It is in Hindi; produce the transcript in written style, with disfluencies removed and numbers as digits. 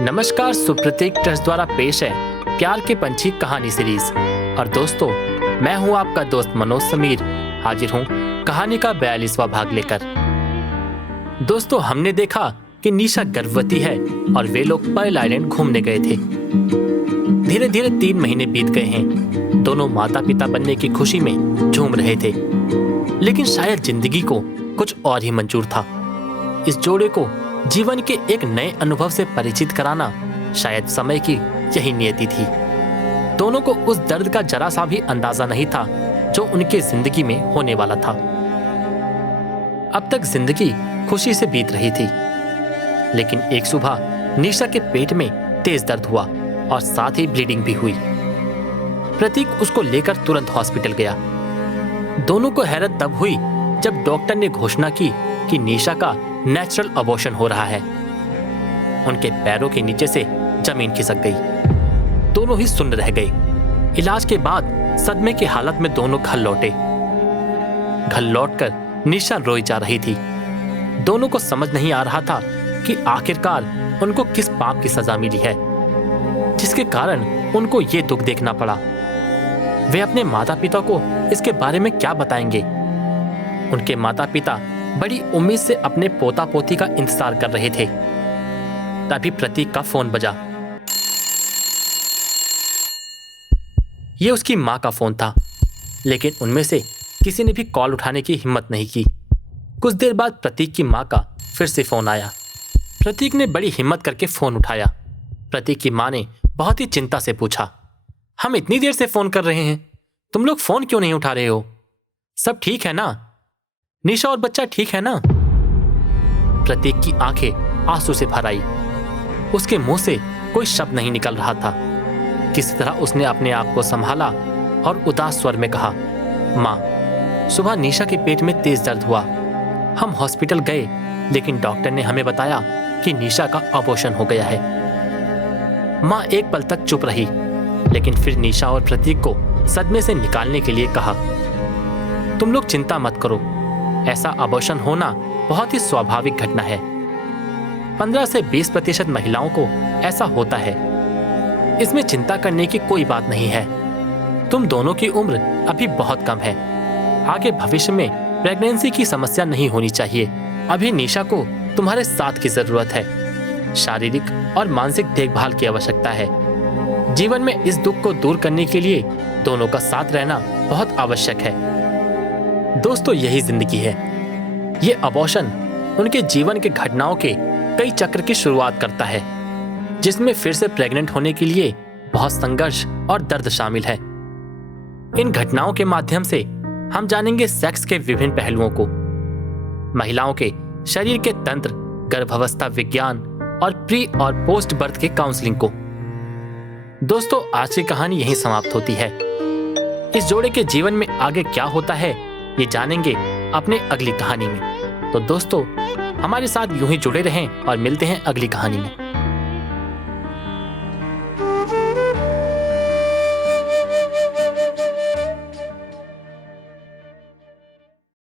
नमस्कार, सुप्रतीक ट्रस्ट द्वारा पेश है प्यार के पंछी कहानी सीरीज। और दोस्तों, मैं हूं आपका दोस्त मनोज समीर, हाजिर हूं कहानी का 42वां भाग लेकर। दोस्तों, हमने देखा कि निशा गर्भवती है और वे लोग पर्ल आइलैंड घूमने गए थे। धीरे धीरे 3 महीने बीत गए हैं। दोनों माता पिता बनने की खुशी में झूम रहे थे, लेकिन शायद जिंदगी को कुछ और ही मंजूर था। इस जोड़े को जीवन के एक नए अनुभव से परिचित कराना शायद समय की यही नियति थी। दोनों को उस दर्द का जरा सा भी अंदाजा नहीं था जो उनके जिंदगी में होने वाला था। अब तक जिंदगी खुशी से बीत रही थी, लेकिन एक सुबह निशा के पेट में तेज दर्द हुआ और साथ ही ब्लीडिंग भी हुई। प्रतीक उसको लेकर तुरंत हॉस्पिटल गया। दोनों को हैरत तब हुई जब डॉक्टर ने घोषणा की कि निशा का नेचुरल अबॉर्शन हो रहा है। उनके पैरों के नीचे से जमीन खिसक गई। दोनों ही सुन्न रह गए। इलाज के बाद सदमे की हालत में दोनों घर लौटे। घर लौटकर निशा रोई जा रही थी। दोनों को समझ नहीं आ रहा था कि आखिरकार उनको किस पाप की सजा मिली है, जिसके कारण उनको ये दुख देखना पड़ा। वे अपने माता पिता को इसके बारे में क्या बताएंगे? उनके माता पिता बड़ी उम्मीद से अपने पोता पोती का इंतजार कर रहे थे। तभी प्रतीक का फोन बजा। यह उसकी मां का फोन था, लेकिन उनमें से किसी ने भी कॉल उठाने की हिम्मत नहीं की। कुछ देर बाद प्रतीक की मां का फिर से फोन आया। प्रतीक ने बड़ी हिम्मत करके फोन उठाया। प्रतीक की मां ने बहुत ही चिंता से पूछा, हम इतनी देर से फोन कर रहे हैं, तुम लोग फोन क्यों नहीं उठा रहे हो? सब ठीक है ना? निशा और बच्चा ठीक है ना? प्रतीक की आंखें आंसू से भर आई। उसके मुंह से कोई शब्द नहीं निकल रहा था। किसी तरह उसने अपने आप को संभाला और उदास स्वर में कहा, मां, सुबह निशा के पेट में तेज दर्द हुआ। हम हॉस्पिटल गए, लेकिन डॉक्टर ने हमें बताया कि निशा का अबॉर्शन हो गया है। मां एक पल तक चुप रही, लेकिन फिर निशा और प्रतीक को सदमे से निकालने के लिए कहा, तुम लोग चिंता मत करो, ऐसा अबॉर्शन होना बहुत ही स्वाभाविक घटना है। 15 से 20% महिलाओं को ऐसा होता है। इसमें चिंता करने की कोई बात नहीं है। तुम दोनों की उम्र अभी बहुत कम है। आगे भविष्य में प्रेगनेंसी की समस्या नहीं होनी चाहिए। अभी निशा को तुम्हारे साथ की जरूरत है। शारीरिक और मानसिक देखभाल की आवश्यकता है। जीवन में इस दुख को दूर करने के लिए दोनों का साथ रहना बहुत आवश्यक है। दोस्तों, यही जिंदगी है। ये अबॉर्शन उनके जीवन के घटनाओं के कई चक्र की शुरुआत करता है, जिसमें फिर से प्रेग्नेंट होने के लिए बहुत संघर्ष और दर्द शामिल है। इन घटनाओं के माध्यम से हम जानेंगे सेक्स के विभिन्न पहलुओं को, महिलाओं के शरीर के तंत्र, गर्भावस्था विज्ञान और प्री और पोस्ट बर्थ के काउंसलिंग को। दोस्तों, आज की कहानी यहीं समाप्त होती है। इस जोड़े के जीवन में आगे क्या होता है, ये जानेंगे अपने अगली कहानी में। तो दोस्तों, हमारे साथ यूं ही जुड़े रहें और मिलते हैं अगली कहानी में।